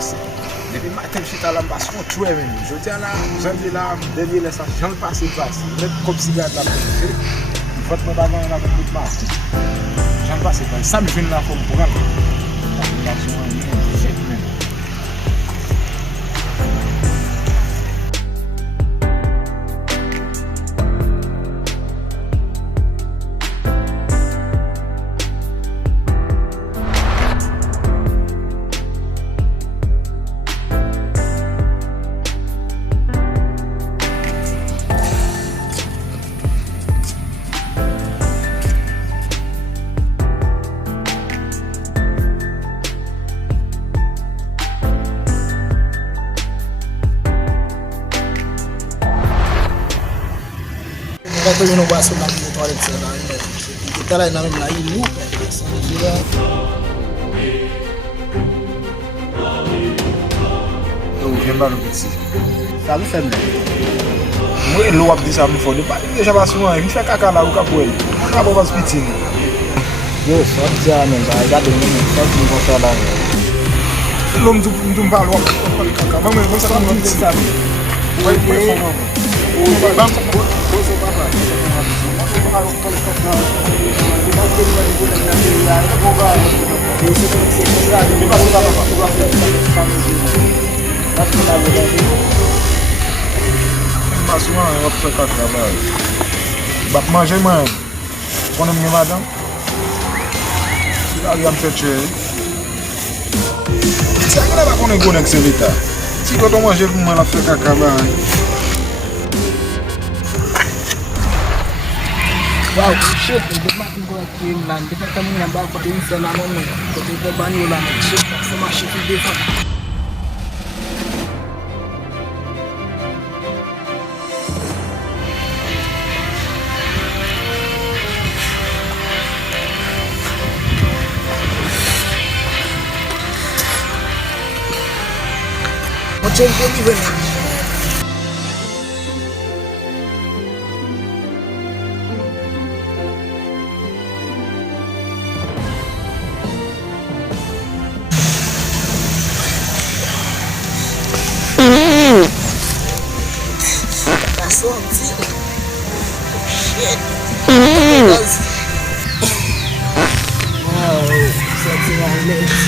pase. Depuis matin, je suis à la base, on tue même. Je dis à la, j'en dis là, dernier laisse, j'en passe. Même comme si gars là, il faut te mettre dans la petite marche. J'en passe, ça me fait la forme pour elle. Kaya yung baso lang yung toilet sa lang. Kita lang namin na ilu. Eu vim para o petit. Sabe sempre. Moi, ele wap di sa mi fò. Depa, il já passou un, il fait caca là, ou capou ele. Acabou pas petit. Yo, só dizer mesmo, vai dar bem, só que vou falar. L'homme du mbal wap caca. Vamos, vamos saber o que sabe. Vai por favor. Vamos. Souvent, on va faire quatre travail. Bah, manger, moi, on aime bien madame. Là, il va me faire tuer. C'est vrai qu'on est bon avec ce l'état. Si quand on mange, pour moi, la faire caca, Wow, shit, the matin ko aqui lá, depois estamos na barca, tem um cenário lá, tem que banho lá, shit, sama shit de fato. Macam ni benar. Shit. Wow, sexy eyelids.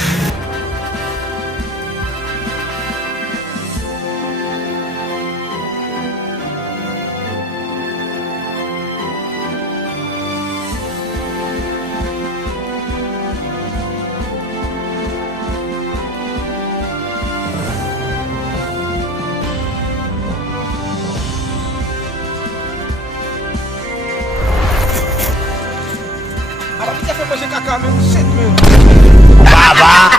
Apa kita fè manger caca même, shit même. Baba!